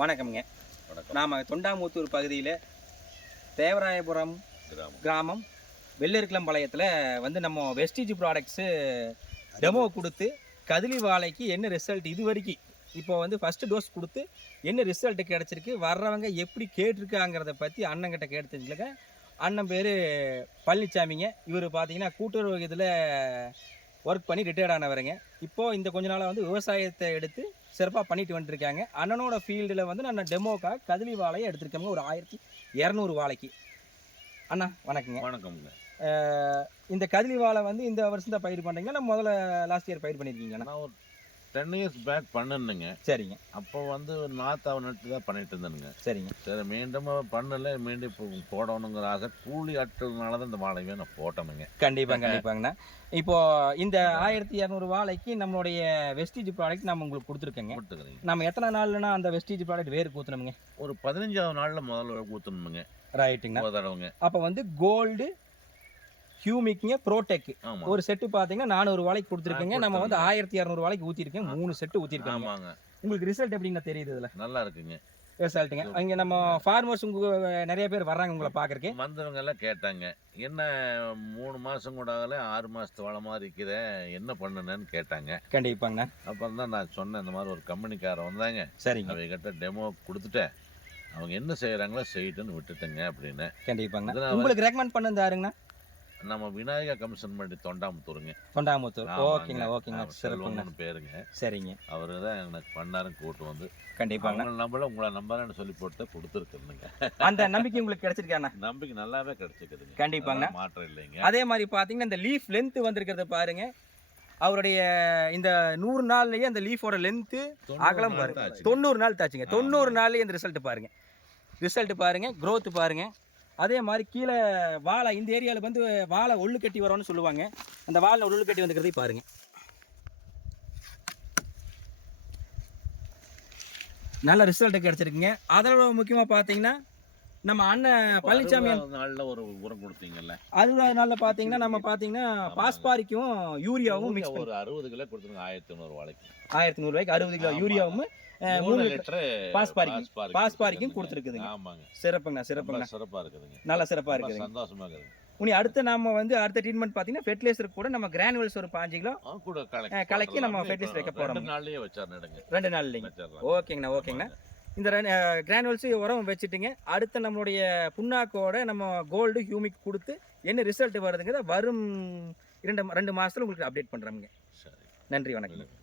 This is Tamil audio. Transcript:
வணக்கம்ங்க. நாம் தொண்டாமுத்தூர் பகுதியில் தேவராயபுரம் கிராமம் வெள்ளரிக்குளம்பாளையத்தில் வந்து நம்ம வெஸ்டீஜ் ப்ராடக்ட்ஸு டெமோ கொடுத்து கதிலி வாழைக்கு என்ன ரிசல்ட் இது வரைக்கும் இப்போ வந்து ஃபஸ்ட்டு டோஸ் கொடுத்து என்ன ரிசல்ட்டு கிடச்சிருக்கு, வர்றவங்க எப்படி கேட்டிருக்காங்கிறத பற்றி அண்ணங்கிட்ட கேட்டு தெரிஞ்சுக்க. அண்ணன் பேர் பழனிசாமிங்க. இவர் பார்த்தீங்கன்னா கூட்டுறவு இதில் ஒர்க் பண்ணி ரிட்டையர்ட் ஆனவருங்க. இப்போது இந்த கொஞ்ச நாளாக வந்து விவசாயத்தை எடுத்து சிறப்பாக பண்ணிட்டு வந்துருக்காங்க. அண்ணனோட ஃபீல்டில் வந்து நான் டெமோக்காக கதிலி வாழையை எடுத்திருக்கேங்க. ஒரு 1200 வாழைக்கு. அண்ணா வணக்கங்க. வணக்கம்ங்க. இந்த கதிலி வாழை வந்து இந்த வருஷம் தான் பயிர் பண்ணுறீங்களா? முதல்ல லாஸ்ட் இயர் பயிர் பண்ணியிருக்கீங்கண்ணா? நான் ஒரு 10 years பேக் பண்ணணுங்க. சரிங்க. அப்போ வந்து நாற்றாவை நட்டு தான் பண்ணிட்டு இருந்தேனுங்க. சரிங்க. சரி, மீண்டும் பண்ணலை, மீண்டும் இப்போ போடணுங்கிற ஆசை. கூலி ஆட்கள்னால தான் இந்த வாழைவே நான் போட்டணுங்க. கண்டிப்பாங்கண்ணா. இப்போ இந்த 1200 வாழைக்கு நம்மளுடைய வெஸ்டீஜ் ப்ராடக்ட் நம்ம உங்களுக்கு கொடுத்துருக்கேங்க. நம்ம எத்தனை நாள்லன்னா அந்த வெஸ்டீஜ் ப்ராடக்ட் வேறு ஊற்றணுங்க? ஒரு 15வது நாளில் முதல்ல ஊற்றணுமுங்க. ரைட்டுங்கண்ணா. தடவைங்க. அப்போ வந்து கோல்டு ஹியூமிக்ங்க ப்ரோடெக் ஒரு செட்டு பார்த்தீங்கன்னா 400 வாழைக்கு கொடுத்துருக்கீங்க. நம்ம வந்து 1200 வாழைக்கு ஊற்றிருக்கேன். 3 செட்டு ஊற்றிருக்கோம். ஆமாங்க. உங்களுக்கு ரிசல்ட் எப்படின்னா தெரியுது? இதில் நல்லா இருக்குங்க ரிசல்ட்டுங்க. இங்கே நம்ம ஃபார்மர்ஸ் நிறைய பேர் வர்றாங்க உங்களை பார்க்குறக்கு. வந்தவங்க எல்லாம் கேட்டாங்க, என்ன 3 மாதம் கூட ஆகல, 6 மாதத்து வாழை மாதிரி இருக்குதே, என்ன பண்ணுனேன்னு கேட்டாங்க. கண்டிப்பாங்கண்ணா. அப்புறம் தான் நான் சொன்னேன், இந்த மாதிரி ஒரு கம்பெனிக்காரர் வந்தாங்க. சரிங்க. அவங்க கிட்ட டெமோ கொடுத்துட்டேன், அவங்க என்ன செய்கிறாங்களோ செய்யிட்டுன்னு விட்டுட்டேங்க அப்படின்னு. கண்டிப்பாங்க. உங்களுக்கு ரெக்கமெண்ட் பண்ணது யாருங்கண்ணா? நம்ம விநாயகா கமிஷன் பண்ணி தொண்டாமுத்தூருங்க. தொண்டாமுத்தூர். ஓகேங்கண்ணா. செல்வம்னு பேருங்க. சரிங்க. அவரு தான் எனக்கு பண்ணாருன்னு கூட்டு வந்து. கண்டிப்பாங்க. நம்மள உங்களை நம்புறேன்னு சொல்லி போட்டு கொடுத்துருக்குங்க. அந்த நம்பிக்கை உங்களுக்கு கிடைச்சிருக்காண்ணா? நம்பிக்கை நல்லாவே கிடைச்சிருக்குதுங்க. கண்டிப்பாங்க. மாற்றம் இல்லைங்க. அதே மாதிரி பார்த்தீங்கன்னா இந்த லீஃப் லென்த் வந்திருக்கிறத பாருங்க. அவருடைய இந்த 100 நாள்லயே அந்த லீஃபோட லென்த்து அகலம் பாருங்க. 90 நாள் தாச்சுங்க. 90 நாள்லயே இந்த ரிசல்ட் பாருங்க. க்ரோத் பாருங்க. அதே மாதிரி கீழே வாழை இந்த ஏரியாவில் வந்து வாழை ஒள்ளு கட்டி வரோன்னு சொல்லுவாங்க. அந்த வாழை ஒள்ளு கட்டி வந்துக்கிறதையும் பாருங்க. நல்ல ரிசல்ட் கிடைச்சிருக்குங்க. அதோட முக்கியமாக பார்த்தீங்கன்னா நம்ம அண்ணன் பழனிசாமி நாளில் ஒரு உரம் கொடுத்தீங்கல்ல, அது நாளில் பார்த்தீங்கன்னா நம்ம பார்த்தீங்கன்னா பாஸ்பாரிக்கும் யூரியாவும் மிக்ஸ் ஒரு 60 கிலோ கொடுத்துருங்க. 1100 வாழைக்கு 1100 ரூபாய்க்கு 60 கிலோ யூரியாவும் 3 லிட்டர் பாஸ்பாரிக்கும் கொடுத்துருக்குதுங்க. ஆமாங்க. சிறப்பாக இருக்குதுங்க. நல்ல சிறப்பாக இருக்குது. சந்தோஷமாக இருக்குது. உனி அடுத்த ட்ரீட்மெண்ட் பார்த்தீங்கன்னா ஃபெர்டிலைசர் கூட நம்ம கிரானுவல்ஸ் ஒரு 5 கிலோ கூட கலக்கி நம்ம ஃபெர்டிலைசர் வைக்க போகிறோம். 2 நாள்லயே வச்சாருங்க. 2 நாள்லைங்க. ஓகேங்கண்ணா. இந்த கிரானுவல்ஸ் உரம் வச்சுட்டுங்க. அடுத்து நம்மளுடைய புண்ணாக்கோட நம்ம கோல்டு ஹியூமிக் கொடுத்து என்ன ரிசல்ட் வருதுங்கிறத வரும் 2 மாதத்தில் உங்களுக்கு அப்டேட் பண்ணுறோமுங்க. நன்றி, வணக்கம்.